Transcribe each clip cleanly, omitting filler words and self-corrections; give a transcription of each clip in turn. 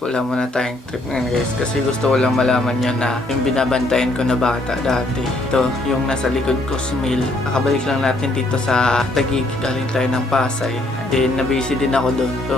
Wala muna tayong trip ngayon guys kasi gusto ko lang malaman nyo na yung binabantayan ko na bata dati. Ito, yung nasa likod ko si Mil. Nakabalik lang natin dito sa Taguig. Galing tayo ng Pasay. Then, nabisi din ako doon. So,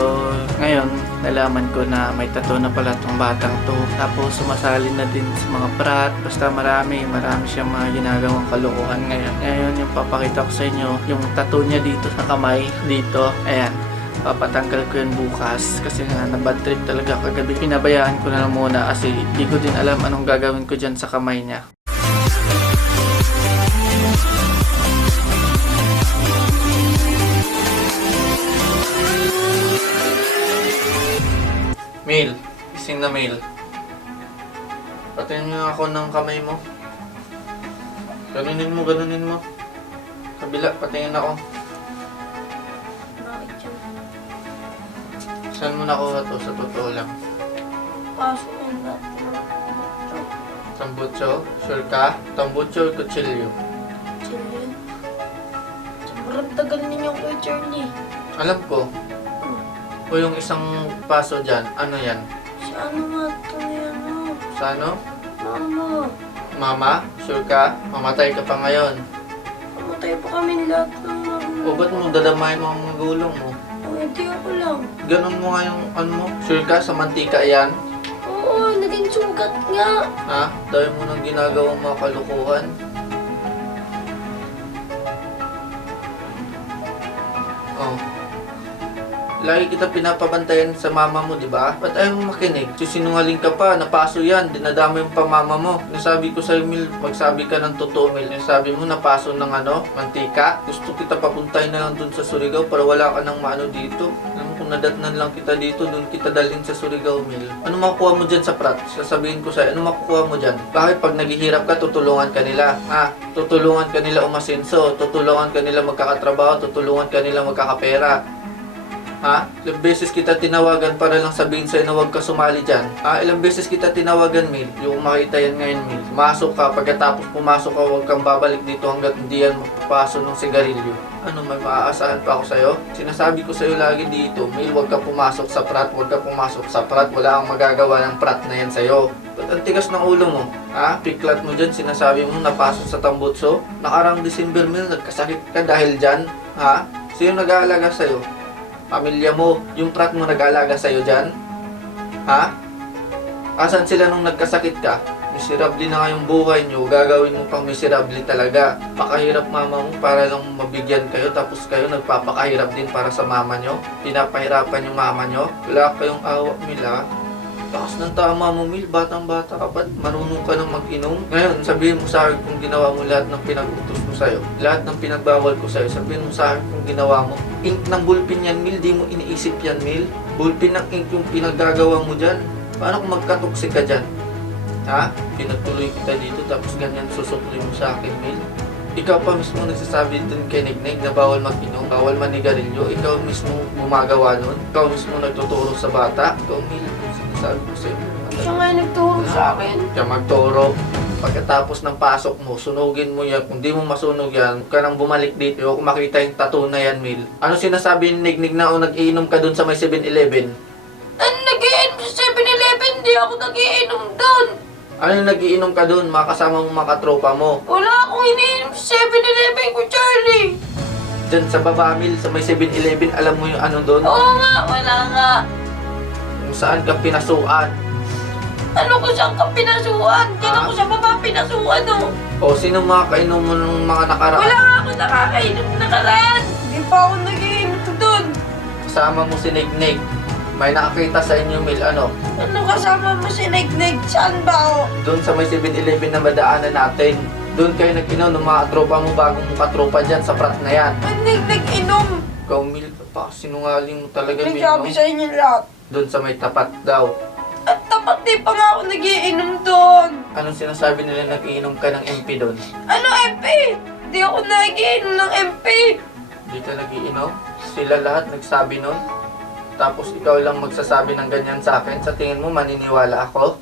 ngayon, nalaman ko na may tattoo na pala tong batang to. Tapos, sumasali na din sa mga prat. Basta marami siyang mga ginagawang kalokohan ngayon. Ngayon, yung papakita ko sa inyo, yung tattoo niya dito sa kamay. Dito, ayan. Papatanggal ko yun bukas kasi nga na-bad trip talaga kagabi. Pinabayaan ko na lang muna kasi di ko din alam anong gagawin ko dyan sa kamay niya. Mail. Ising na mail. Patingin niyo ako ng kamay mo. Ganunin mo. Kabila, patingin ako. Saan mo nakuha to? Sa totoo lang. Paso yun na. Tambutso? Sure ka? Tambutso o kutsilyo? Chili. Sobrang tagal ninyo Kuya Charlie. Alam ko. O yung isang paso dyan, ano yan? Si ano nga ito yan o? Sa ano? Mama. Mama? Sure ka? Mamatay ka pa ngayon. Pamatay pa kami lahat ng mga. O ba't mo dadamayin mo ang magulang mo? Hindi ako lang. Ganon mo nga yung ano mo? Sure ka? Sa mantika yan? Oo, naging sugat nga. Ha? Dahil mo nang ginagawang mga kalukuhan? Oh. Lagi kita pinapabantayan sa mama mo, di ba? Ba't ayaw mo makinig? Sinungaling ka pa, napaso yan, dinadama yung pamama mo. Nasabi ko sa'yo, Mil, magsabi ka ng totoo, Mil. Nasabi mo, napaso ng mantika. Gusto kita papuntahin na lang dun sa Surigao para wala ka ng maano dito. Alam mo, kung nadatnan lang kita dito, dun kita dalhin sa Surigao, Mil. Ano makukuha mo dyan sa prat? Sasabihin ko sa'yo, ano makukuha mo dyan? Bakit pag naghihirap ka, tutulungan ka nila? Ha? Tutulungan ka nila umasenso, tutulungan ka nila magkakatrabaho, tutulungan ka nila magkakapera. Ha? Ilang beses kita tinawagan para lang sabihin sa'yo na huwag ka sumali dyan. Ha? Ilang beses kita tinawagan, Mil. Yung makita yan ngayon, Mil. Pumasok ka, pagkatapos pumasok ka, huwag kang babalik dito hanggat hindi yan magpapaso ng sigarilyo. Ano, may maaasahan pa ako sa'yo? Sinasabi ko sa'yo lagi dito, Mil, huwag ka pumasok sa prat, huwag ka pumasok sa prat. Wala kang magagawa ng prat na yan sa'yo. Ba't ang tigas ng ulo mo? Ha? Piklat mo dyan, sinasabi mo napasok sa tambutso? Nakarang December, Mil, nagkasakit ka dahil dyan? Ha? Sino nag-aalaga sa'yo? Pamilya mo, yung prat mo nag-aalaga sa'yo dyan? Ha? Asan sila nung nagkasakit ka? Miserable na nga yung buhay nyo, gagawin mo pang miserable talaga. Pakahirap mama mo para lang mabigyan kayo, tapos kayo nagpapakahirap din para sa mama nyo. Pinapahirapan yung mama nyo. Wala kayong awa, Mila. Takas ng tama mo, Mil, batang-bata ka, ba't marunong ka nang mag-inom? Ngayon, sabihin mo sa akin kung ginawa mo lahat ng pinag-utos ko sa'yo. Lahat ng pinagbawal ko sa'yo, sabihin mo sa akin kung ginawa mo. Ink ng bulpin yan, Mil, di mo iniisip yan, Mil. Bulpin ng ink yung pinagagawa mo dyan. Paano kung magkatoksik ka dyan? Ha? Pinagtuloy kita dito, tapos ganyan susukli mo sa akin, Mil. Ikaw pa mismo nagsasabi din kay Nignig na bawal mag-inom, bawal manigarilyo. Ikaw mismo gumagawa nun. Ikaw mismo nagtuturo sa bata. Ikaw, Mil, sinasabi ko sa'yo. Siya nga nagturo sa akin. Siya magturo. Pagkatapos ng pasok mo, sunugin mo yan. Kung di mo masunog yan, huwag ka nang bumalik dito. Kung makita yung tattoo na yan, Mil. Ano sinasabi ni Nignig na o nag-iinom ka dun sa may 7-Eleven? Ano nag-iinom sa 7-Eleven? Di ako nag-iinom doon. Ano nag-iinom ka dun? Makasama mo mga katropa mo. Wala akong iniinom sa 7-Eleven ko, Charlie. Dyan sa baba, Mil, sa may 7-Eleven, alam mo yung ano dun? Oo nga, wala nga. Kung saan ka pinasuan. Ano ko saan ka pinasuan? Diyan ako sa baba pinasuan, oh. O, sino mga kainom mo ng mga nakaraan? Wala nga ako nakakainom na nakaraan. Hindi pa ako nag-iinom doon. Kasama mo si Nignig. May nakakita sa inyo, Mil, ano? Ano kasama mo si Nignig? Saan ba ako? Doon sa may 7-Eleven na madaanan natin. Doon kayo nag-inom ng mga tropa mo, bagong katropa dyan sa prat na yan. Ang Nignig-inom. Ikaw, Mil, sinungaling mo talaga, Mil, Nagsabi no? sa inyo lahat. Doon sa may tapat daw. At tapat di pa nga ako nag-iinom doon. Anong sinasabi nila nag-iinom ka ng MP doon? Ano MP? Di ako nag-iinom ng MP. Hindi ka nag-iinom? Sila lahat nagsabi nun? Tapos ikaw lang magsasabi ng ganyan sa akin? Sa tingin mo, maniniwala ako?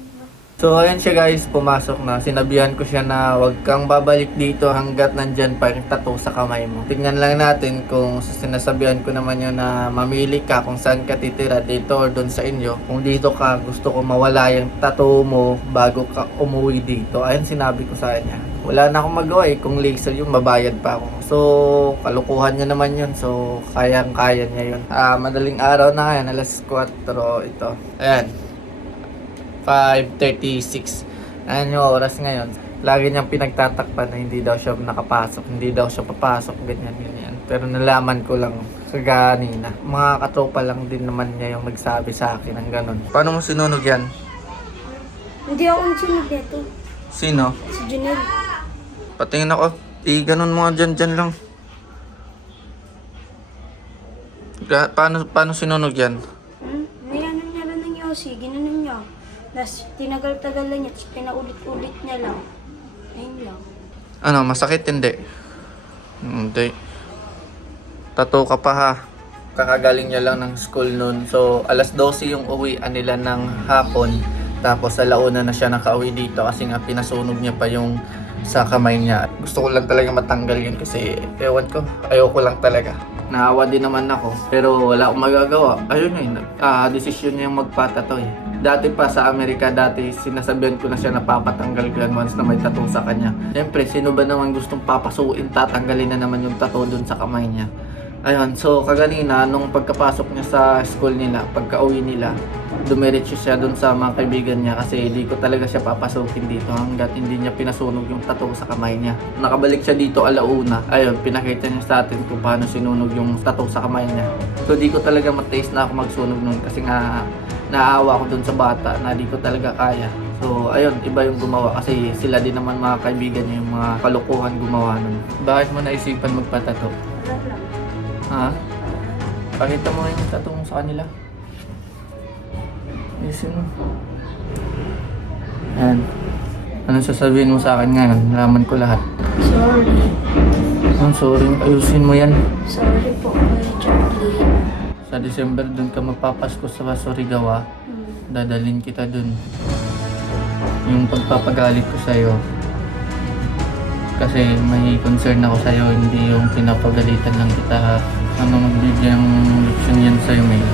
So ayan siya guys, pumasok na. Sinabihan ko siya na huwag kang babalik dito hanggat nandyan pa yung tattoo sa kamay mo. Tingnan lang natin kung sinasabihan ko naman yun na mamili ka kung saan ka titira, dito or doon sa inyo. Kung dito ka, gusto ko mawala yung tattoo mo bago ka umuwi dito. Ayan sinabi ko sa kanya. Wala na akong magawa eh, kung laser yung mabayad pa ako. So, kalukuhan niya naman yun. So, kayang-kaya niya yun. Madaling araw na ngayon, alas 4 ito. Ayan. 5:36. Ayan yung oras ngayon. Lagi niyang pinagtatakpan na hindi daw siya nakapasok, hindi daw siya papasok, ganyan. Pero nalaman ko lang kanina. Mga katropa lang din naman niya yung nagsabi sa akin ng ganun. Paano mo sinunog yan? Hindi ako nagsunog dito. Sino? Si Junel. Patingin ako. Ganun mga dyan lang. Paano sinunog yan? Niyanan niya lang ng Yossi. Ginanon niya. Tapos tinagal-tagal lang niya. Tapos pinaulit-ulit niya lang. Ayun lang. Ano, masakit hindi? Hindi. Tattoo ka pa ha. Kakagaling niya lang ng school noon. So, alas 12 yung uwian nila ng hapon. Tapos, alauna na siya nakauwi dito kasi nga pinasunog niya pa yung sa kamay niya. Gusto ko lang talaga matanggal yun kasi ewan ko, ayoko lang talaga. Naawa din naman ako, pero wala akong magagawa. Ayun yun, desisyon niya yung magpatato eh. Dati pa sa Amerika, sinasabihan ko na siya na papatanggal ko yan once na may tattoo sa kanya. Siyempre, sino ba naman gustong papasuin, tatanggalin na naman yung tattoo dun sa kamay niya. Ayun, so kaganina, nung pagkapasok niya sa school nila, pagka-uwi nila, dumiretso siya dun sa mga kaibigan niya kasi hindi ko talaga siya papasukin dito hanggat hindi niya pinasunog yung tattoo sa kamay niya. Nakabalik siya dito alauna. Ayun, pinakita niya sa atin kung paano sinunog yung tattoo sa kamay niya. So di ko talaga mataste na ako magsunog nun kasi nga naawa ako dun sa bata na di ko talaga kaya. So ayun, iba yung gumawa kasi sila din naman mga kaibigan niya yung mga kalukuhan gumawa nun. Bakit mo naisipan magpatato? Wala lang. Ha? Pakita mo yung tattoo mo sa kanila. Ayusin mo. Ayan. Anong sasabihin mo sa akin ngayon? Nalaman ko lahat. Sorry. I'm sorry. Ayusin mo yan. Sorry po, Kuya Charlie. Sa December dun ka magpapasko sa Surigao. Dadalhin kita dun. Yung pagpapagalit ko sa'yo. Kasi may concern ako sa'yo. Hindi yung pinapagalitan lang kita. Ano magbibigyan ng leksyon yan sa'yo, May.